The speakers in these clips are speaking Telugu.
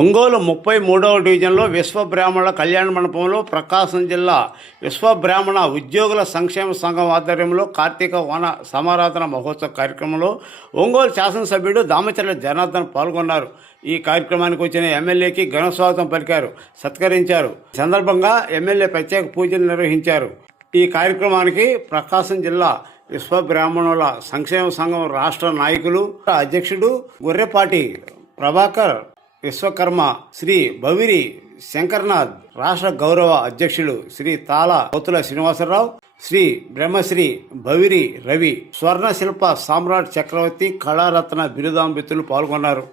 ఒంగోలు 33వ డివిజన్లో విశ్వబ్రాహ్మణుల కళ్యాణ మండపంలో ప్రకాశం జిల్లా విశ్వబ్రాహ్మణ ఉద్యోగుల సంక్షేమ సంఘం ఆధ్వర్యంలో కార్తీక వన సమారాధన మహోత్సవ కార్యక్రమంలో ఒంగోలు శాసనసభ్యుడు దామచర్ల జనార్దన్ పాల్గొన్నారు. ఈ కార్యక్రమానికి వచ్చిన ఎమ్మెల్యేకి ఘన స్వాగతం పలికారు, సత్కరించారు. ఈ సందర్భంగా ఎమ్మెల్యే ప్రత్యేక పూజలు నిర్వహించారు. ఈ కార్యక్రమానికి ప్రకాశం జిల్లా విశ్వబ్రాహ్మణుల సంక్షేమ సంఘం రాష్ట్ర నాయకులు అధ్యక్షుడు గొర్రెపాటి ప్రభాకర్, విశ్వకర్మ శ్రీ భవిరి శంకర్నాథ్, రాష్ట్ర గౌరవ అధ్యక్షులు శ్రీ తాళ కోతుల శ్రీనివాసరావు, శ్రీ బ్రహ్మశ్రీ భవిరి రవి, స్వర్ణ శిల్ప సామ్రాట్ చక్రవర్తి, కళారత్న బిరుదాంబితులు పాల్గొన్నారు.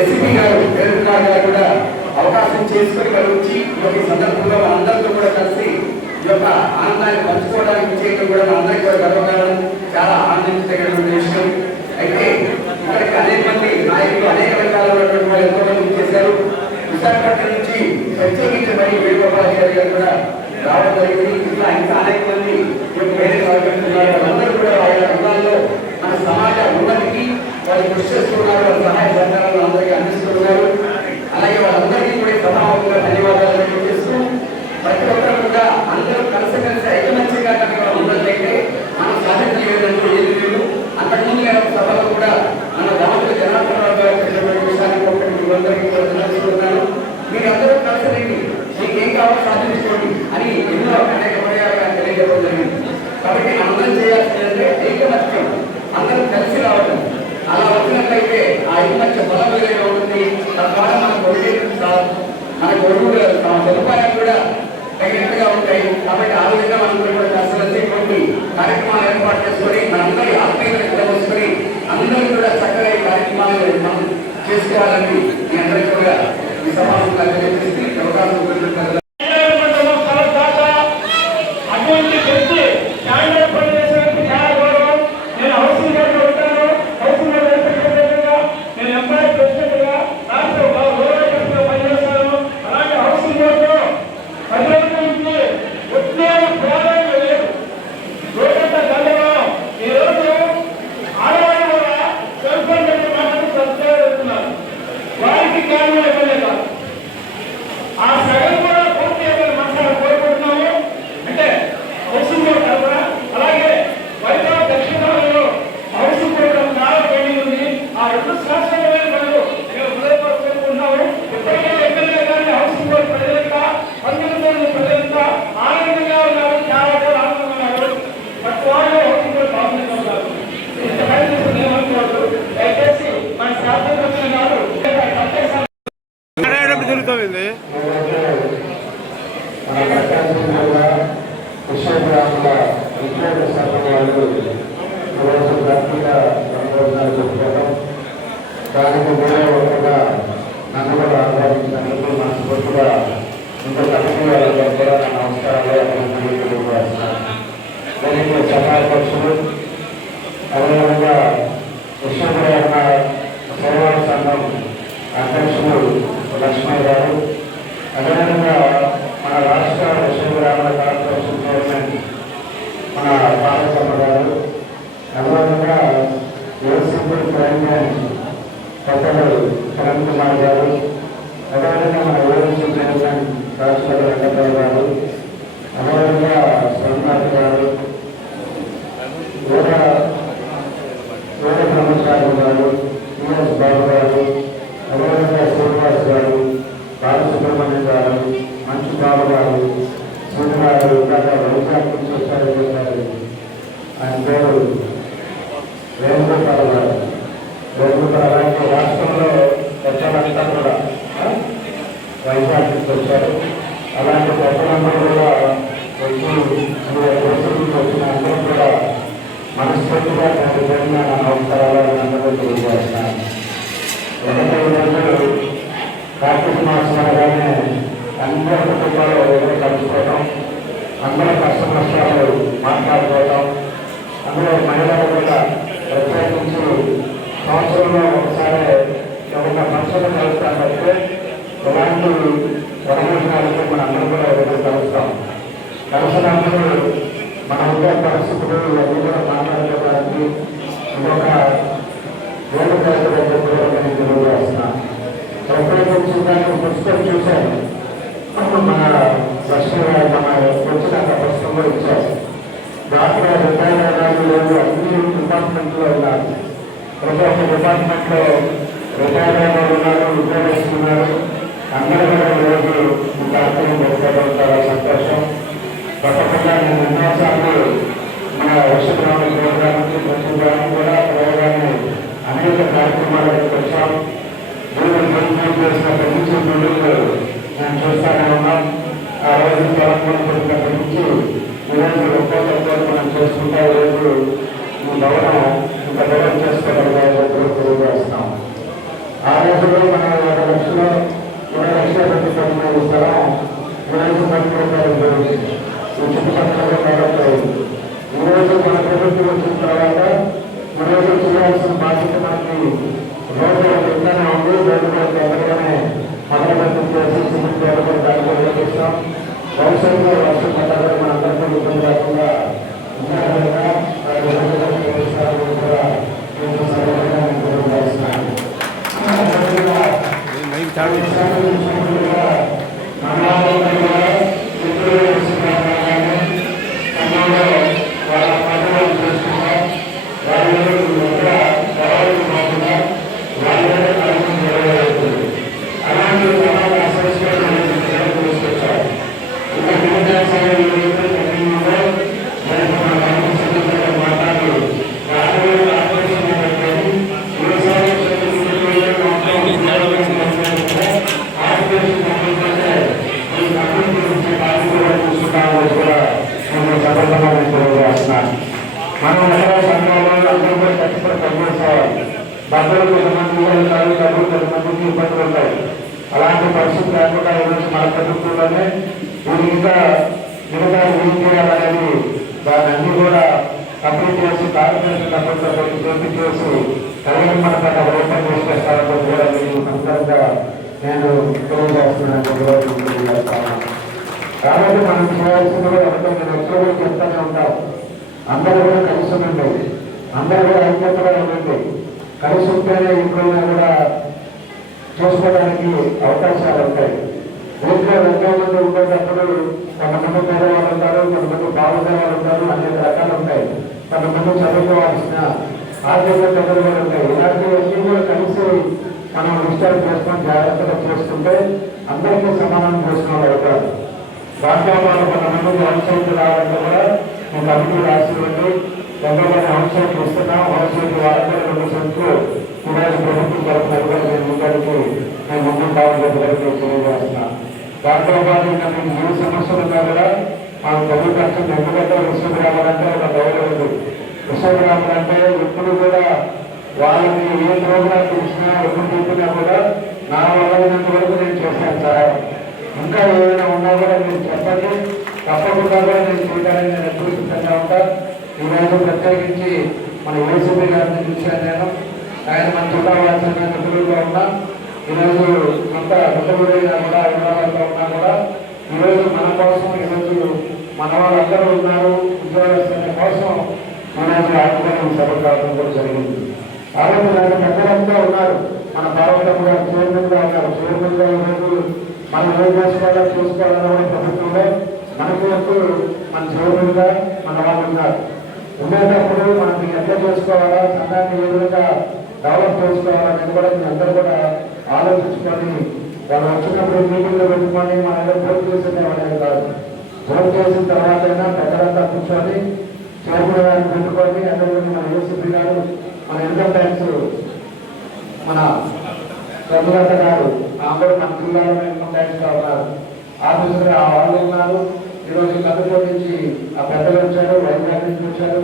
ఎస్పీ గారు కుమార్ గారు కూడా అవకాశం చేసుకుని వారు వచ్చి ఈ సందర్భంలో అందరితో కూడా కలిసి ఈ యొక్క ఆనందాన్ని పంచుకోవడానికి చేయడం కూడా మనందరికీ కూడా గర్వకారణం, చాలా ఆనందించదగినటువంటి విషయం. అయితే ఇక్కడికి అనేక మంది నాయకులు అనేక రకాలైనటువంటి వాళ్ళు ఎంతో మంది చేశారు. విశాఖపట్నం నుంచి ప్రత్యేకించి మరి వేణుగోపాలాచారి గారు కూడా రావడం జరిగింది. ఇట్లా ఇంకా అనేక మంది వేరే వాళ్ళందరూ కూడా వాళ్ళ రంగాల్లో మన సమాజ ఉన్నతికి వాళ్ళు కృషి చేస్తున్నారు. వాళ్ళ సహాయ సహకారాలు అందరికీ అందిస్తున్నారు. అలాగే వాళ్ళందరికీ కూడా సమావేశంగా ధన్యవాదాలు తెలియజేస్తూ ప్రతి ఒక్కరు కూడా అందరూ కలిసి ఐకమత్యంగా కనుక ఉన్నట్లయితే మనం సాధించలేదంటూ ఏది లేదు. అంతకుముందు నేను సభలో కూడా మన రాముల జనార్దన్ రావు గారు చెప్పినటువంటి విషయాన్ని ఒకటి మీరందరికీ కూడా తెలుసుకుంటున్నాను. మీరందరూ కలిసి రండి, మీకు ఏం కావాలో సాధించుకోండి అని ఎన్నో అనేక పర్యాలుగా తెలియజేయడం జరిగింది. కాబట్టి అందరం చేయాల్సిందంటే ఐకమత్యం, అందరూ కలిసి రావడం. అలా వచ్చినట్లయితే ఆ ఐకమత్య బలం వేరేగా ఉంటుంది. తద్వారా మన కొడుకు సదుపాయాలు కూడా తగినట్టుగా ఉంటాయి. కాబట్టి ఆ విధంగా మనందరూ కూడా కలిసి కార్యక్రమాలు ఏర్పాటు చేసుకొని మనందరి ఆత్మీయతను తెలుసుకొని అందరూ కూడా చక్కగా ఈ కార్యక్రమాలు మనం చేసుకోవాలని మీ అందరికీ కూడా ఈ సమావేశంగా తెలియజేసి అవకాశం ఉంటుంది. దానికి వేరే ఒకగా నన్ను కూడా ఆహ్వానించినందుకు మనస్ఫూర్తిగా ఇంకో కమిటీ వాళ్ళందరూ కూడా నా నమస్కారాలు తెలియజేస్తున్నాను. దీనికి సహాయపక్షులు అదేవిధంగా విశ్వబ్రహ్మ సేవా సంఘం అధ్యక్షులు లక్ష్మణ్ గారు, అదేవిధంగా మన రాష్ట్ర విశ్వబ్రహ్మ కార్పొరేషన్ చైర్మన్ మన పార్వతమ్మ గారు, అదేవిధంగా యువసింపుల్ క్రైమ్ బ్రాంచ్ పెద్దలు కిరణ్ కుమార్ గారు, అదేవిధంగా మన యువసింపుల్ చైర్మన్ రాష్ట్ర వెంకటరావు గారు, అదేవిధంగా సోమనాథ్ గారు, వేద బ్రహ్మచారి గారు, టిఎస్ బాబు గారు, అదేవిధంగా శ్రీనివాస్ గారు, బాలసుబ్రహ్మణ్యం గారు, మంచు బాబు గారు, సూర్య గారు, ఇంకా వైజాగ్ నుంచి వచ్చారు. ఆయన పేరు వేణుగోపాల్ గారు. అలాంటి రాష్ట్రంలో పెద్దలంతా కూడా వైజాగ్ నుంచి వచ్చారు. అలాంటి పెద్దలందరూ కూడా వచ్చిన అందరూ కూడా మనస్ఫూర్తిగా దాని జరిగిన నమస్కారాలు అందరూ తెలియజేస్తున్నాను. 21 రోజులు కార్తీక మాసం అనగానే అందరి కుటుంబాలు ఎవరో కలుసుకోవటం, అందరూ కష్ట నష్టాలు మాట్లాడుకోవటం, అందులో మహిళలు కూడా ప్రత్యేకించి సంవత్సరంలో ఒకసారి ఒక మనుషులు కలుస్తామంటే ఎలాంటి వరమోజనాలకి మన అందరూ కూడా ఎవరైనా కలుస్తాం. కలిసినప్పుడు మన ఉండే పరిస్థితులు ఇవన్నీ కూడా మాట్లాడుకోవడానికి ఇంకొక వేడుక నేను తెలియజేస్తున్నాను. ప్రత్యేకించి దాన్ని పుస్తకం చూశాను. మన లక్ష్మీ గారు మన వచ్చిన పుస్తకంలో ఇచ్చారు. దాంట్లో రిటైర్ అయినారు లేదు, అన్ని డిపార్ట్మెంట్లో ఉన్నారు. ప్రతి ఒక్క డిపార్ట్మెంట్లో రిటైర్ అయిన ఉన్నారు, ఉద్యోగిస్తున్నారు. అందరూ కూడా ఈరోజు ఈ కార్యక్రమం పెట్టుకోవడం చాలా సంతోషం. తప్పకుండా నేను ఎన్నోసార్లు మన వర్షగ్రామ ప్రోగ్రాంకి ప్రతి గ్రామం కూడా ప్రోగ్రాన్ని అనేక కార్యక్రమాలకు వచ్చాం. మీరు చేసిన ప్రతి నేను చూస్తానే ఉన్నాం. ఆ రోజు తెలంగాణ పెట్టినప్పటి నుంచి ఈరోజు ఒక్కొక్కరు మనం చేసుకుంటా ఈరోజు ఈ భవనం ఇంత డెవలప్ చేసుకోగలిగే తెలియజేస్తున్నాం. ఆ రోజుల్లో రోజుల్లో 20,00,000 స్థలం 20 రూపాయలు ఈ చుట్టుపక్కల డెవలప్. ఈరోజు మన ప్రభుత్వం వచ్చిన తర్వాత ఈరోజు చేయాల్సిన బాధ్యత మనకి రోడ్డు ఎట్లానే ఉంది. రోడ్డు కూడా తొందరగానే అమలుబద్ధం చేసి సిమెంట్ డెవలప్మెంట్ దాంట్లో నిర్వహిస్తాం. భవిష్యత్తులో వర్షం పడ్డా కూడా మన అందరికీ ఇబ్బంది కాకుండా ఉన్నారనగా కూడా మనం నగర సంఘంలో అందరూ కూడా కష్టపడి పనిచేసుకోవాలి. డబ్బులు కొంతమంది ఉంటారు, డబ్బులు కొంతమందికి ఇబ్బందులు ఉంటాయి. అలాంటి పరిస్థితి లేకుండా ఈరోజు మన ప్రభుత్వంలోనే ఇంకా మిగతా ఏం చేయాలనేది దాన్ని అన్ని కూడా కంప్లీట్ చేసి కార్పొరేషన్ డబ్బులతో పూర్తి చేసి కలిగిన మన పైన ఓపెన్ చేసుకొస్తారని కూడా మీకు సందర్భంగా నేను తెలియజేస్తున్నాను. కాబట్టి మనం చేయాల్సింది కూడా ఒకటే, నేను ఎక్కడ కూడా చెప్తానే ఉంటాం. అందరూ కూడా కలిసి ఉండండి, అందరూ కూడా ఐక్యతగా ఉండండి. కలిసి ఉంటేనే ఎప్పుడైనా కూడా చూసుకోవడానికి అవకాశాలు ఉంటాయి. ఊరిలో ఎంతో మంది ఉండేటప్పుడు కొంతమంది పేదవాళ్ళు ఉంటారు, కొంతమంది బాగుపడేవాళ్ళు ఉంటారు, అనేక రకాలు ఉంటాయి. కొంతమంది చదువుకోవాల్సిన ఆర్థిక తెగలు కూడా ఉంటాయి. ఇలాంటివన్నీ కూడా కలిసి మనం విషయాలు చేసుకొని జాగ్రత్తగా చేసుకుంటే అందరికీ సమానం చేసిన వాళ్ళు అవుతారు. దాంట్లో వాళ్ళు కొంతమంది హౌస్ రావాలంటే కూడా మీ కమిటీ రాసివ్వండి. కొంతమంది హౌస్ ఇస్తున్నాం. హౌస్ వాళ్ళందరూ 2 సెంట్లు ఈరోజు ప్రభుత్వం తరఫున కూడా నేను ముందు కావాలని తెలియజేస్తున్నాను. దాంట్లో పాటు ఇంకా మీకు ఏ సమస్యలు ఉన్నా కూడా మాకు ప్రభుత్వం ఎందుకంటే విషయం రావాలంటే ఒక గౌరవం ఉంది. విషయం రావాలంటే ఎప్పుడు కూడా వాళ్ళని ఏ ప్రోగ్రాం తెలిసినా ఎప్పుడు చెప్పినా కూడా నా వల్లైనంత వరకు నేను చేశాను సార్. ఇంకా ఏమైనా ఉన్నా కూడా మీరు చెప్పండి, తప్పకుండా కూడా నేను చేయడానికి నేను ఎప్పుడు సిద్ధంగా ఉంటా. ఈరోజు ప్రత్యేకించి మన ఏసీపీ గారిని చూశాను నేను. ఆయన మన జిల్లా వాల్సిన మిత్రులుగా ఉన్నా. ఈరోజు కొంత మిత్రులుగా కూడా హైదరాబాద్లో ఉన్నా కూడా ఈరోజు మన కోసం ఈరోజు మన వాళ్ళందరూ ఉన్నారు. ఉద్యోగస్తుల కోసం ఈరోజు ఆత్మీయ సభ కావడం కూడా జరిగింది. కాబట్టి దాని పెద్దలంతా ఉన్నారు. మన భారతం కూడా చైర్మన్గా ఉన్నారు. చైర్మన్గా ఈరోజు మనం ఏం చూసుకోవాలన్న కూడా ప్రభుత్వంలో మనకు ఎప్పుడు మన చైర్మన్గా మన వాళ్ళు ఉన్నారు. ఉండేటప్పుడు మనం ఎట్లా చేసుకోవాలా, సంఘాన్ని ఏ విధంగా డెవలప్ చేసుకోవాలనేది కూడా మీ అందరూ కూడా ఆలోచించుకొని వాళ్ళు వచ్చినప్పుడు మీటింగ్లో పెట్టుకొని మన ఏదో భోజనం చేసేది అనేది కాదు. భోజనం చేసిన తర్వాత అయినా పెద్దలంతా కూర్చొని చైర్మన్ గారిని పెట్టుకొని అదేవిధంగా మన ఏసీపీ గారు, మన ఇన్కమ్ ట్యాక్స్ మన చంద్రగత గారు అందరూ మన జిల్లాలో ఇన్కమ్ ట్యాక్స్ గా ఉన్నారు. ఆఫీసర్ వాళ్ళు ఉన్నారు. ఈరోజు కథలో నుంచి ఆ పెద్దలు వచ్చారు, వైద్యాల నుంచి వచ్చారు.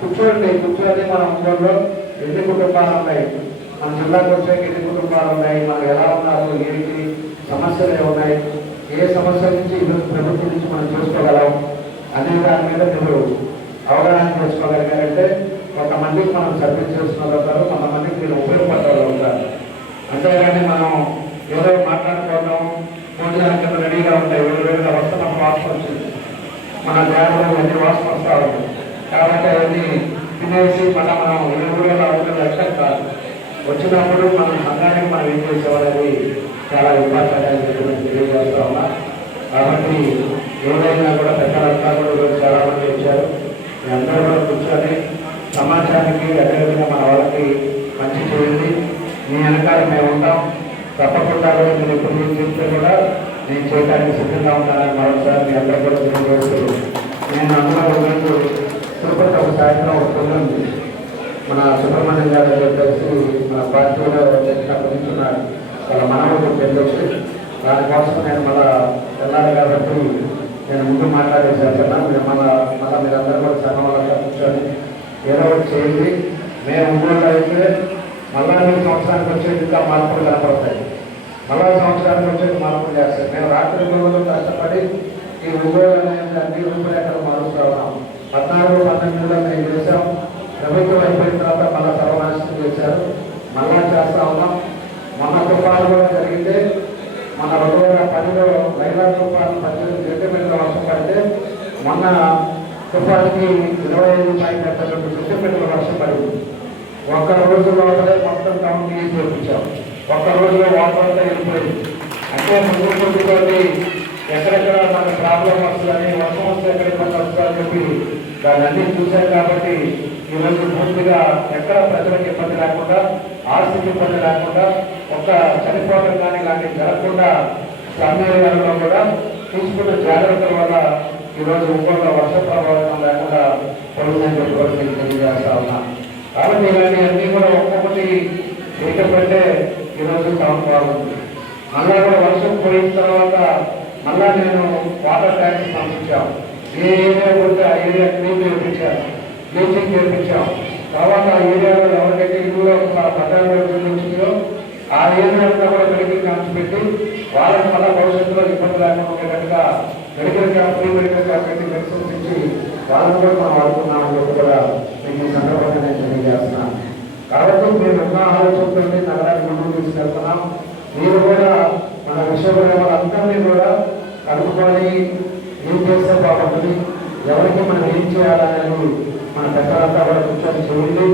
కూర్చొని మన ఊళ్ళో ఎన్ని కుటుంబాలు ఉన్నాయి, మన జిల్లాకు వచ్చాక ఎన్ని కుటుంబాలు ఉన్నాయి, మనం ఎలా ఉన్నారు, ఏంటి సమస్యలు ఏమున్నాయి, ఏ సమస్య నుంచి ఈరోజు ప్రభుత్వం నుంచి మనం చూసుకోగలం అనే దాని మీద మీరు అవగాహన చేసుకోగలిగారంటే కొంతమందికి మనం సర్వీస్ చేసుకున్నారు, కొంతమందికి మీరు ఉపయోగపడే ఉంటారు. అంతేగాని మనం ఏదో మాట్లాడుకోవడం భోజనాల కింద రెడీగా ఉంటాయి. వేరువేరుగా వస్తే మనకు వాసన వచ్చింది, మన దేహంలో ఎన్ని వాసన వస్తూ ఉంటాయి. కాబట్టి అవన్నీ తినేసి మళ్ళీ మనం 20,000 లక్షలు కాదు. వచ్చినప్పుడు మన సంఘానికి మనం ఏం చేసేవాళ్ళని చాలా ఇంపార్టెంట్ తెలియజేస్తా ఉన్నా. కాబట్టి ఏదైనా కూడా పెద్దలంతా కూడా చాలా మంది వచ్చారు. మీ అందరూ కూడా కూర్చొని సమాజానికి అదేవిధంగా మన వాళ్ళకి మంచి చేయండి. మీ వెనకాల మేము ఉంటాం. తప్పకుండా కూడా మీరు ఎప్పుడు ఏం చెప్తే కూడా నేను చేయడానికి సిద్ధంగా ఉంటానని మరోసారి మీ అందరూ కూడా తెలియజేస్తూ, నేను అందులో ఉన్నట్టు తిరుపతి ఒక సాయంత్రం ఒక ఉంది. మన సుబ్రహ్మణ్యం గారు చెప్పేసి మన పార్టీలో గురించున్నారు. వాళ్ళ మనవడు పెళ్ళొచ్చి దానికోసం నేను మళ్ళా వెళ్ళాలి కాబట్టి నేను ముందు మాట్లాడేసేస్తున్నా. మళ్ళీ మీరందరూ కూడా సంఘంలో కూర్చొని ఏదో ఒకటి చేయండి. మేము ఊళ్ళో అయితే మళ్ళా మీ సంవత్సరానికి వచ్చే ఇంకా మార్పులు కనపడతాయి. మళ్ళా సంవత్సరానికి వచ్చి మార్పులు చేస్తారు. మేము రాత్రి రోజులు కష్టపడి ఈ ఉద్యోగాలన్నీ అన్ని రూపురేఖలు మారుస్తూ ఉన్నాం. 14, 12 మేము చేసాం. ప్రభుత్వం అయిపోయిన తర్వాత మళ్ళా సర్వనాశనం చేశారు. మళ్ళా చేస్తా ఉన్నాం. మొన్న తుఫాను కూడా జరిగితే మన 2010లో లైలా తుఫాను 18 సెంటీమీటర్ల వర్షం పడితే మొన్న తుఫానికి 25.2 సెంటీమీటర్ల వర్షం పడింది. ఒక్క రోజు లోపలే మొత్తం టౌన్ నీళ్ళు చేయించాం. ఒక్క రోజులో వాటర్ అంతా వెళ్ళిపోయింది. అంటే ముందు ఎక్కడెక్కడ మన ప్రాబ్లం వస్తుందని, వర్షం వస్తే ఎక్కడ ఇబ్బంది వస్తుందని చెప్పి దాన్ని అన్ని చూశాం. కాబట్టి ఈరోజు పూర్తిగా ఎక్కడ ప్రజలకు ఇబ్బంది లేకుండా, ఆర్థిక ఇబ్బంది లేకుండా, ఒక్క చనిపోవడం కానీ ఇలాంటివి జరగకుండా సమయంలో కూడా తీసుకున్న జాగ్రత్తల వల్ల ఈరోజు ఒక్కొక్క వర్ష ప్రభావితం లేకుండా పొందుతుందని చెప్పి కూడా నేను తెలియజేస్తా ఉన్నా. కాబట్టి ఇలాంటివన్నీ కూడా ఒక్కొక్కటి చేయకపోతే ఈరోజు టౌన్ బాగుంది. మళ్ళా కూడా వర్షం పోయిన తర్వాత మళ్ళా నేను వాటర్ ట్యాంక్స్ పంపించాం. ఏ ఏరియా పోతే ఆ ఏరియా క్లీన్ చేయించాను, బ్లీచింగ్ చేయించాం. తర్వాత ఆ ఏరియాలో ఎవరికైతే ఇల్లు పట్టాలు నిర్మించిందో ఆ ఏరియా అంతా కూడా మెడికల్ క్యాంప్స్ పెట్టి వాళ్ళకి మళ్ళీ భవిష్యత్తులో ఇబ్బంది లేకుండా ఉండేటట్టుగా medical camp, free medical camp పెట్టి మెడిసిన్స్ ఇచ్చి వాళ్ళని కూడా మనం వాడుతున్నామని చెప్పి కూడా మీకు ఈ సందర్భంగా నేను తెలియజేస్తున్నాను. కాబట్టి మేము ఉన్న ఆలోచనతో నగరాన్ని ముందుకు తీసుకెళ్తున్నాం. మీరు కూడా మన విశ్వవిద్యాలయాలందరినీ కూడా కలుపుకొని ఏం చేస్తే బాగుంటుంది, ఎవరికి మనం ఏం చేయాలనేది మన పెద్దలంతా కూడా కూర్చొని చేయండి.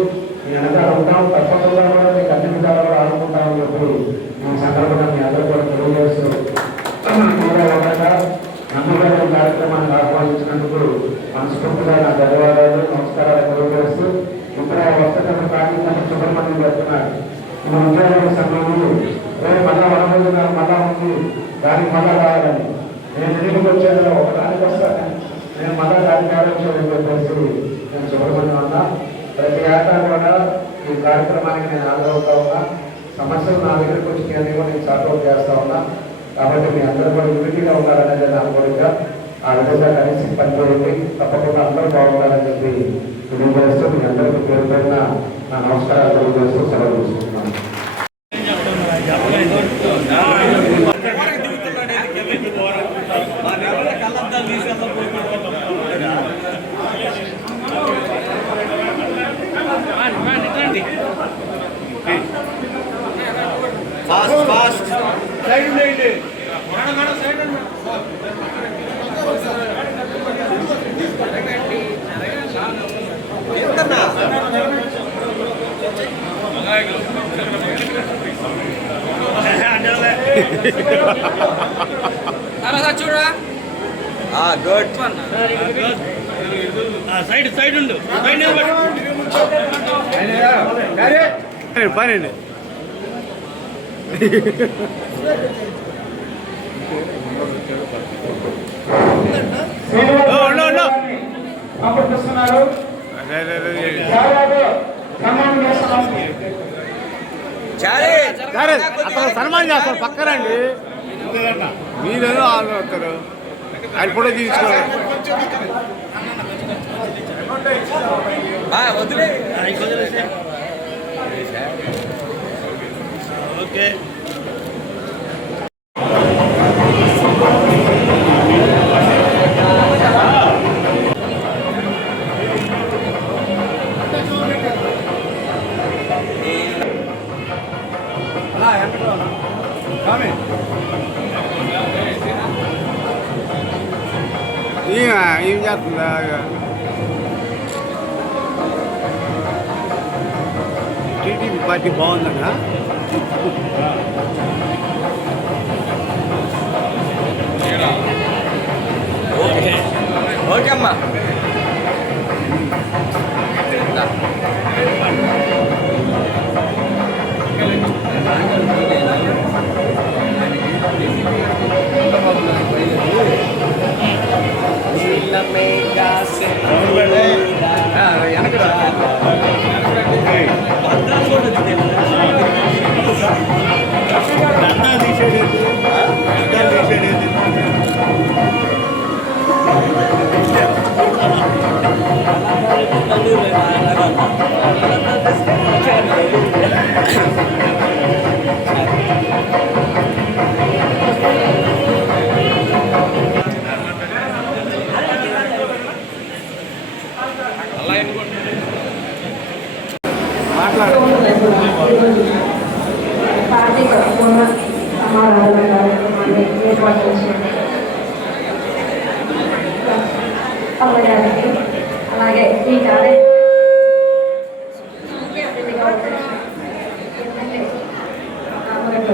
మీ వెనకాల ఉంటాం. తప్పకుండా కూడా మీకు అన్ని విధాలు కూడా ఆడుకుంటామని చెప్పి ఈ సందర్భంగా మీ అందరూ కూడా తెలియజేస్తూ నన్ను కార్యక్రమాన్ని ఆహ్వానించినందుకు మనస్ఫూర్తిగా నా ధన్యవాదాలు, నమస్కారాలు తెలియజేస్తూ ఇప్పుడే వస్తున్న కార్యక్రమం సుబ్రహ్మణ్యం చేస్తున్నారు. మన ఉద్యోగుల సమయంలో రేపు మళ్ళా వనభోజనాలు మళ్ళా ఉంది, దానికి మళ్ళా రావాలని నేను ఎన్నికలకు వచ్చాను. ఒకదానికి వస్తాను, నేను మళ్ళా దానికి ఆలోచన చెప్పేసి నేను సుబ్రహ్మణ్యం అన్నా. ప్రతి ఏటా కూడా ఈ కార్యక్రమానికి నేను హాజరవుతా ఉన్నా. సమస్యలు నా దగ్గరికి వచ్చి నేను కూడా నేను సార్ట్అవుట్ చేస్తా ఉన్నా. కాబట్టి మీ అందరూ కూడా యూనిటీగా ఉండాలనేది నా కోరిక. ఆ విధంగా కలిసి పనిచేయండి. తప్పకుండా అందరూ బాగుండాలని చెప్పి తెలియజేస్తూ మీ అందరికీ పేరు పేరున నా నమస్కారాలు తెలియజేస్తూ సెలవు తీసుకుంటున్నాను. చూడరా గుడ్ సైడ్ ఉండు పని పంపిస్తున్నారు. అసలు సన్మానం చేస్తారు పక్కనండి. మీరేదో వాళ్ళు వస్తారు, ఆయన ఫోటో తీసుకోవాలి. ఓకే ఏం చేస్తుందా టీడీపీ పార్టీ బాగుందన్నా. ఓకే అమ్మా తీసేది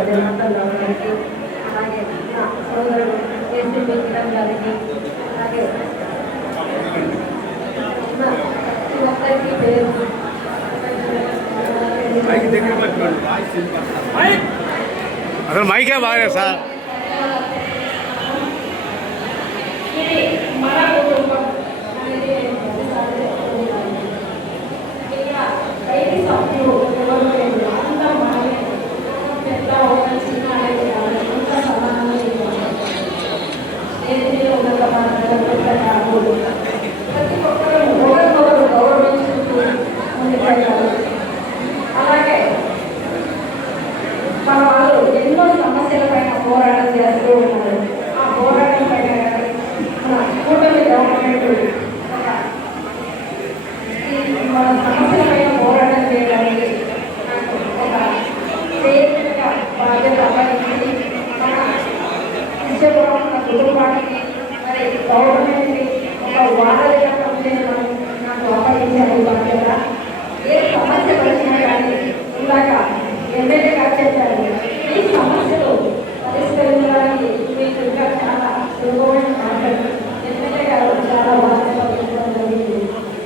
జనార్దన్ గారికి, అలాగే నా సోదరుడు ఏసీపీ కిరణ్ గారికి, అలాగే నా ప్రతి ఒక్కరికి పేరు అసలు మైకే బాగాలేదు సార్. ఇది మన కుటుంబం అనేది ఇక రైతు సభ్యులు ఎవరు లేదు, అంతా మనమే. పెద్ద ఒక చిన్న అనేది కాదు, అంతా సమానంగా ఏది ఉన్నత కాదు. ప్రతి ఒక్కరు ఒకరికొకరు గౌరవించుకుంటూ ముందుకెళ్ళాలి. అలాగే మన వాళ్ళు ఎన్నో సమస్యల పైన పోరాటం చేస్తూ ఉన్నారు. ఆ పోరాటం పైన మన కూటమి గవర్నమెంట్ మన సమస్యల పైన పోరాటం చేయడానికి నాకు ఒక ప్రేరక బాధ్యత అప్పగించి మన విషయపురం మన కుటుంబానికి మరి గవర్నమెంట్ ఒక వారధిగా పనిచేయడం నాకు అప్పగించారు బాధ్యత. ఏ సమస్య వచ్చినా కానీ ఇందాక ఎమ్మెల్యే గారు చెప్పారు, ఈ సమస్యలు పరిష్కరించడానికి మీకు ఇంకా చాలా సులభమైన మార్గం. ఎమ్మెల్యే గారు చాలా బాధ్యత వహించడం జరిగింది.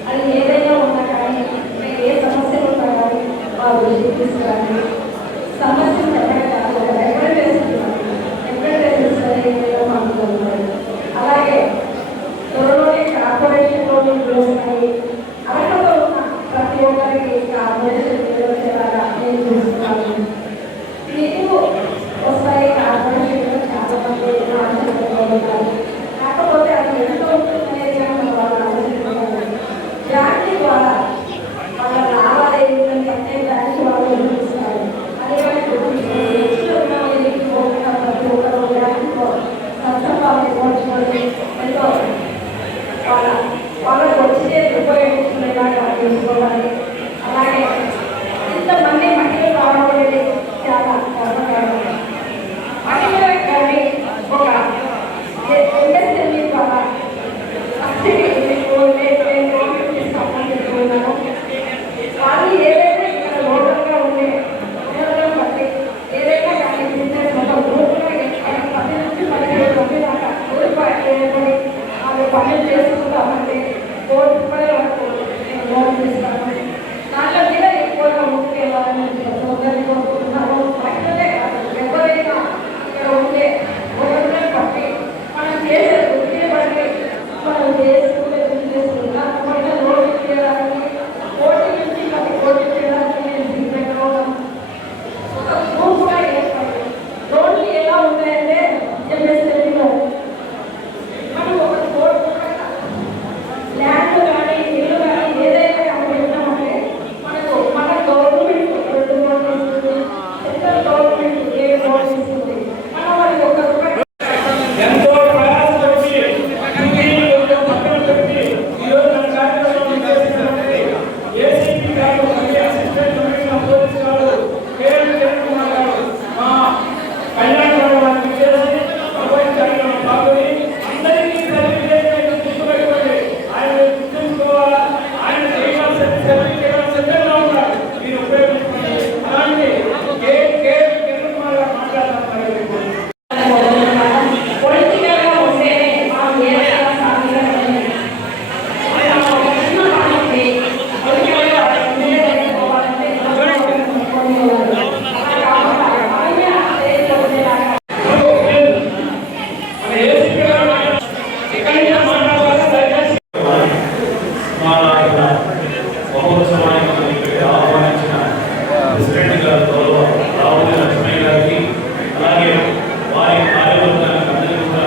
అది ఏదైనా ఉన్నా కానీ మీకు ఏ సమస్యలు ఉన్నా కానీ మా దృష్టికి తీసుకురండి. సమస్యలు ఎక్కడ కాదు, ఎక్కడ చేస్తున్నారు, ఎక్కడ చేస్తున్నారు మాట్లాడుతున్నారు. అలాగే త్వరలోనే కార్పొరేషన్ లోన్లు వస్తున్నాయి. అర్హత ఉన్న ప్రతి ఒక్కరికి కార్పొరేషన్ వచ్చేలాగా నేను చూస్తున్నాను. మీకు వస్తాయి కార్పొరేషన్లో చాలా మంది ఆలోచించుకోగలుగుతారు. కాకపోతే అది ఎంత ఉంటుందనేది మనం వాళ్ళు ఆలోచించుకోవాలి. బ్యాంక్ ద్వారా వాళ్ళ లావాదేవీలను కట్టే బ్యాంక్ వాళ్ళు చూపిస్తారు. అది కానీ ప్రతి ఒక్కరు బ్యాంకు సందర్భాన్ని పోల్చుకొని ఎంతో వాళ్ళకు వచ్చే ఉపయోగించుకునేలాగా చూసుకోవాలి. అలాగే ఇంతమంది మహిళలు రావడం అనేది చాలా గర్వకారణం. మహిళలకు కానీ ఒక ఎంఎస్ఎంఈ ద్వారా సబ్సిడీ సంబంధించుకున్నాను. వాళ్ళు ఏదైతే ఇక్కడ లోకల్గా ఉండే ఉపయోగం బట్టి ఏదైనా కానీ బిజినెస్ ఒక గ్రూప్లో 10 నుంచి 15 మంది దాకా ఏర్పడి వాళ్ళు పనులు చేసుకుంటామంటే ₹1,00,000 వరకు నేను లోన్ ఇస్తాను. దాంట్లో మీద ఎక్కువగా ముందుకు వెళ్ళాలని సోదరులు కోరుకుంటున్నాను. మహిళలే కాదు, ఎవరైనా ఇక్కడ ఉండే ఓనర్లను బట్టి మనం చేసే వృత్తిని బట్టి మనం చేసుకునే బిజినెస్ దానిపైన లోన్ చేయడానికి 1 నుంచి 10 కోట్లు చేయడానికి నేను సిద్ధంగా ఉన్నాను. ఒక గ్రూప్గా ఏర్పడి లోన్లు ఎలా ఉన్నాయంటే ఎంఎస్ఎంఈలో మనం ఒక కోర్టు ల్యాండ్ కానీ ఇల్లు కానీ ఏదైనా కానీ పెట్టామంటే మనకు మన గవర్నమెంట్ 2 కోట్లు ఇస్తుంది, సెంట్రల్ గవర్నమెంట్ 7 కోట్లు ఇస్తుంది. మనం వాళ్ళకి ₹1 ఎంతో ప్రయాసపడి పక్కన పెట్టి ఈరోజు మన కార్యక్రమం చేసినటువంటి ఏసీపీ గారు, అసిస్టెంట్ కమిషనర్ పోలీస్ గారు, కేఎల్ కుమార్ గారు మా కళ్యాణ మండపానికి చేసి కార్యక్రమం పాల్గొని అందరికీ గుర్తుపెట్టుకోండి. ఆయన గుర్తుంచుకోవాలా, ఆయన చేయవలసిన సిద్ధంగా ఉన్నారు. మీరు ఉపయోగించుకోండి. అలాంటి కేఎల్ కుమార్ గారు మాట్లాడుతున్నారు. పొలిటికల్గా ఉంటేనే మనం ఏదైనా సాధించగలం. మనం ఒక చిన్న పనికి పొలిటికల్గా పోవాలంటే అలా కాకుండా మనమే ఆ స్టేజ్లో ఉండేలాగా మన ఏసీపీ గారు ఇక్కడి నుంచి మాట్లాడాలి. దయచేసి మహోత్సవానికి ఆహ్వానించిన ప్రెసిడెంట్ గారు రావుల లక్ష్మయ్య గారికి, అలాగే వారి కార్యవర్గానికి అందరికీ కూడా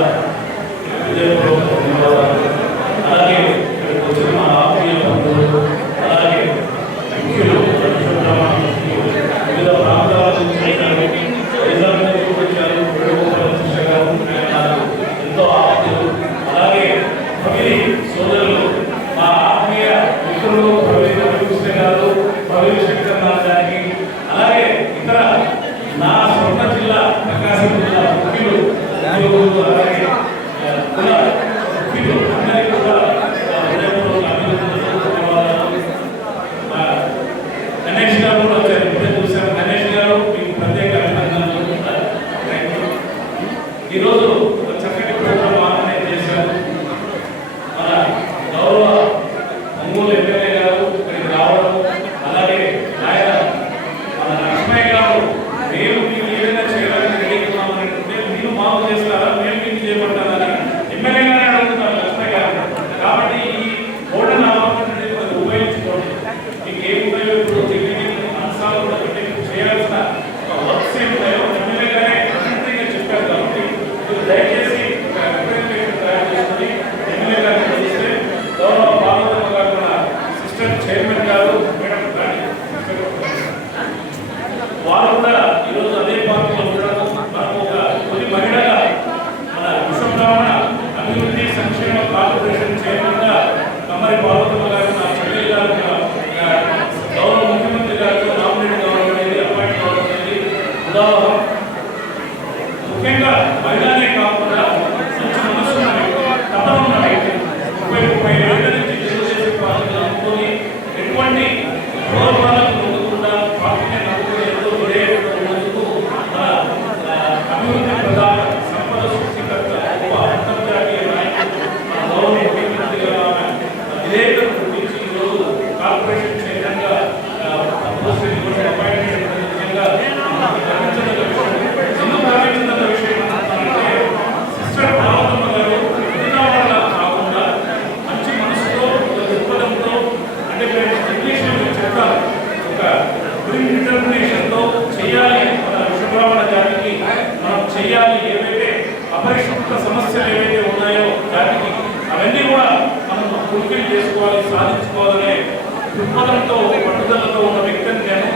విజయపూర్వక ధన్యవాదాలు. అలాగే ఇక్కడికి వచ్చిన మా ఆత్మీయ బంధువులు, అలాగే ముఖ్యులు, వివిధ ప్రాంతాల నుంచి వచ్చారు, వైజాగ్ నుంచి వచ్చారు, ఎంతో ఆత్మీయులు. అలాగే ప్రవీణి సోదరులు, మా ఆత్మీయ మిత్రులు ప్రవీణ్ కృష్ణ గారు, ప్రవీణ్ శంకర్ నాథ్ గారికి, అలాగే ఇతర నా సొంత జిల్లా ప్రకాశం జిల్లా ముఖ్యులు, అలాగే కుల ముఖ్యులు అందరికీ కూడా హృదయపూర్వక అభినందనలు, ధన్యవాదాలు. గణేష్ గారు కూడా వచ్చారు, ఇప్పుడే చూశారు. గణేష్ గారు మీకు ప్రత్యేక అభినందనలు. వల్లభారి పార్వతమ్మ గారు నా చెల్లెలు గారు గౌరవ ముఖ్యమంత్రి గారితో నామినేట్ కావడం అనేది అపాయింట్ కావడం అనేది ఉదాహరణ. ముఖ్యంగా మహిళనే కాకుండా మంచి మనసు ఉన్న వ్యక్తి, తపన ఉన్న వ్యక్తి, 30 ఏళ్ల నుంచి తెలుగుదేశం పార్టీని అనుకొని ఎటువంటి గౌరవాలకు పొందకుండా పార్టీని నమ్ముకుని ఎంతో విధేయత ఉన్నందుకు మన అభివృద్ధి ప్రధాన సంపద సృష్టికర్త అంతర్జాతీయ నాయకుడు మన గౌరవ ముఖ్యమంత్రి గారు విధేయతను గురించి ఈరోజు కార్పొరేషన్ చైర్మన్గా అపాయింట్ చేయడం నిజంగా గర్వించదగ్గ విషయం. సిస్టర్ పార్వతమ్మ గారు మిగతా వాళ్ళ కాకుండా మంచి మనసుతో దృక్పథంతో, అంటే ఇంగ్లీష్లో చెప్తారు, ఒక డిటర్మినేషన్తో చేయాలి. మన విషబ్రాహ్మణ జాతికి మనం చేయాలి, ఏవైతే అపరిష్కృత సమస్యలు ఏవైతే ఉన్నాయో జాతికి అవన్నీ కూడా మనం ఫుల్ఫిల్ చేసుకోవాలి, సాధించుకోవాలనే దృక్పథంతో పట్టుదలతో ఉన్న వ్యక్తిని నేను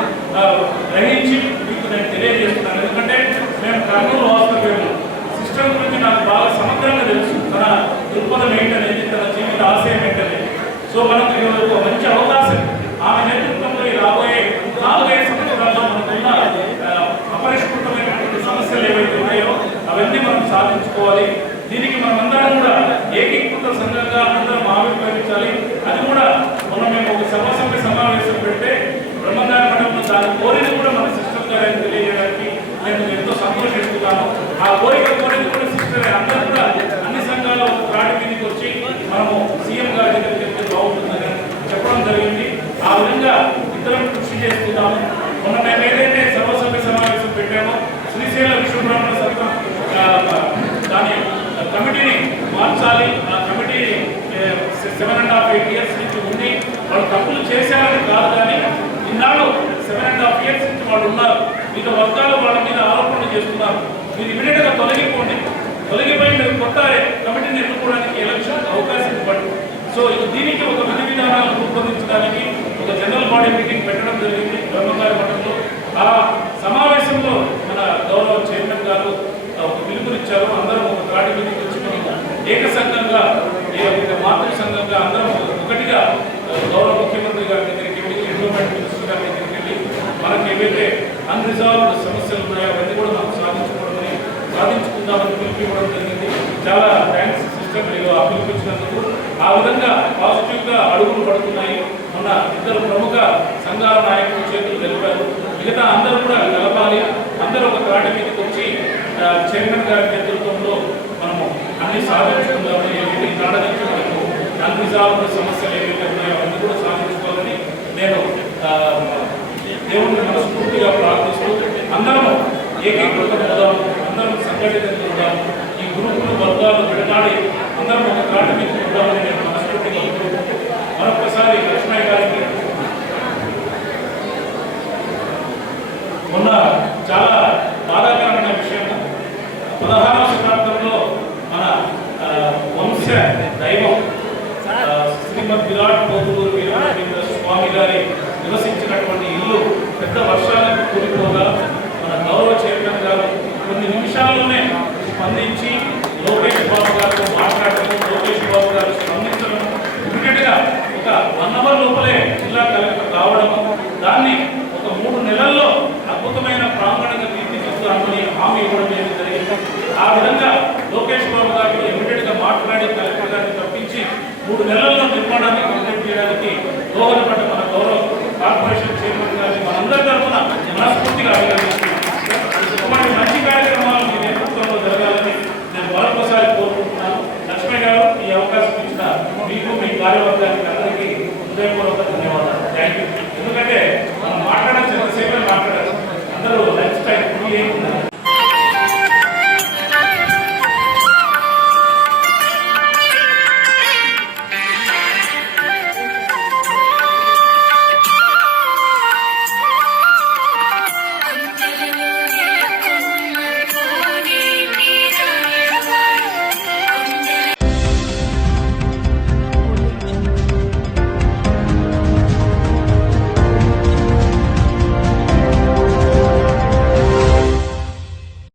గ్రహించి మీకు నేను తెలియజేస్తున్నాను. ఎందుకంటే మేము కర్నూలు వాస్తవ్యము, సిస్టర్ గురించి నాకు బాగా సమగ్రంగా తెలుసు, తన దృక్పథం ఏంటనేది, తన జీవిత ఆశయం ఏంటనేది. సో మనకు ఒక మంచి అవకాశం ఆమె నేతృత్వంలో రాబోయే 4-5 సంవత్సరాల్లో మనకున్న అపరిష్కృతమైనటువంటి సమస్యలు ఏవైతే ఉన్నాయో అవన్నీ మనం సాధించుకోవాలి. దీనికి మనమందరం కూడా ఏకీకృత సంఘంగా అందరం ఆవిర్భవించాలి. అది కూడా మొన్న మేము ఒక సభ్య సమావేశం పెడితే బ్రహ్మంగారి మఠంలో దాని కోరిక కూడా మన సిస్టర్ గారిని తెలియజేయడానికి నేను ఎంతో సంతోషిస్తున్నాను. ఆ కోరిక కూడా సిస్టర్ అందరూ కూడా అన్ని సంఘాల త్రాటి మీదకి వచ్చి మనము సీఎం గారి దగ్గరికి వెళ్తే బాగుంటుందని చెప్పడం జరిగింది. ఆ విధంగా ఇద్దరం కృషి చేస్తున్నాము. మొన్న మేము ఏదైతే సభ్య సమావేశం పెట్టామో శ్రీశైల విశ్వబ్రాహ్మణ సంఘం దాని కమిటీని మార్చాలి. ఆ కమిటీ 7.5-8 years నుంచి ఉంది. వాళ్ళు తప్పులు చేశారని కాదు, కానీ ఇన్నాళ్ళు 7.5 years నుంచి వాళ్ళు ఉన్నారు. వివిధ వర్గాలు వాళ్ళ మీద ఆరోపణలు చేస్తున్నారు. మీరు ఇమీడియట్గా తొలగిపోండి, తొలగిపోయి మీరు కొత్త కమిటీని ఎన్నుకోవడానికి ఎలక్షన్ అవకాశం ఇవ్వండి. సో దీనికి ఒక విధి విధానాలను రూపొందించడానికి ఒక జనరల్ బాడీ మీటింగ్ పెట్టడం జరిగింది బ్రహ్మంగారి మఠంలో. ఆ సమావేశంలో మన గౌరవ చైర్మన్ గారు ఒక పిలుపునిచ్చారు. అందరం ఒక త్రాటి మీదకి వచ్చి మనము ఏక సంఘంగా, మాతృ సంఘంగా అందరం ఒకటిగా గౌరవ ముఖ్యమంత్రి గారి దగ్గరికి వెళ్ళి, ఎండోమెంట్ మినిస్టర్ గారి దగ్గరికి వెళ్ళి మనకి ఏవైతే అన్రిజాల్వ్డ్ సమస్యలు ఉన్నాయో అవన్నీ కూడా మనం సాధించుకుందామని పిలుపు ఇవ్వడం జరిగింది. చాలా థ్యాంక్స్ సిస్టర్, మీరు ఆ పిలుపు ఇచ్చినందుకు. ఆ విధంగా పాజిటివ్గా అడుగులు పడుతున్నాయి. మొన్న 2 ప్రముఖ సంఘాల నాయకులు చేతులు తెలిపారు. మిగతా అందరూ కూడా కలపాలి, అందరూ ఒక త్రాటి మీదకి వచ్చి చైర్మన్ గారి నేతృత్వంలో మనము అన్ని సాధించుకుందామని, ఏవైతే కాడ నుంచి మనకు అన్రిజాల్వ్డ్ సమస్యలు ఏవైతే ఉన్నాయో అవన్నీ కూడా సాధించుకోవాలని నేను దేవుడిని మనస్ఫూర్తిగా ప్రార్థిస్తూ అందరము ఏకీకృతం అవుదాము, అందరం సంఘటితంగా ఉందాము, ఈ గ్రూపులు వర్గాలు విడనాడి అందరం ఒక త్రాటి మీద ఉందామని నేను మనస్ఫూర్తిగా కోరుకుంటూ మరొకసారి లక్ష్మయ్య గారికి మొన్న చాలా బాధాకరమైన విషయం, 16వ శతాబ్దంలో మన వంశ దైవం శ్రీమద్ విరాట్ పోతులూరు వీరభద్ర స్వామి గారి నివసించినటువంటి ఇల్లు పెద్ద వర్షాలకు కూలిపోగా మన గౌరవ చైర్మన్ గారు కొన్ని నిమిషాల్లోనే స్పందించి లోకేష్ బాబు గారితో మాట్లాడడం, లోకేష్ బాబు గారు స్పందించడం, ఇమీడియట్గా ఒక 1 hour లోపలే జిల్లా కలెక్టర్ రావడము, దాన్ని ఒక 3 నెలల్లో అద్భుతమైన ప్రాంగణంగా తీర్చిదిద్దుతామని హామీ ఇవ్వడం జరిగింది. ఆ విధంగా లోకేష్ బాబు గారితో ఇమీడియట్గా మాట్లాడి కలెక్టర్ గారిని తప్పించి 3 నెలల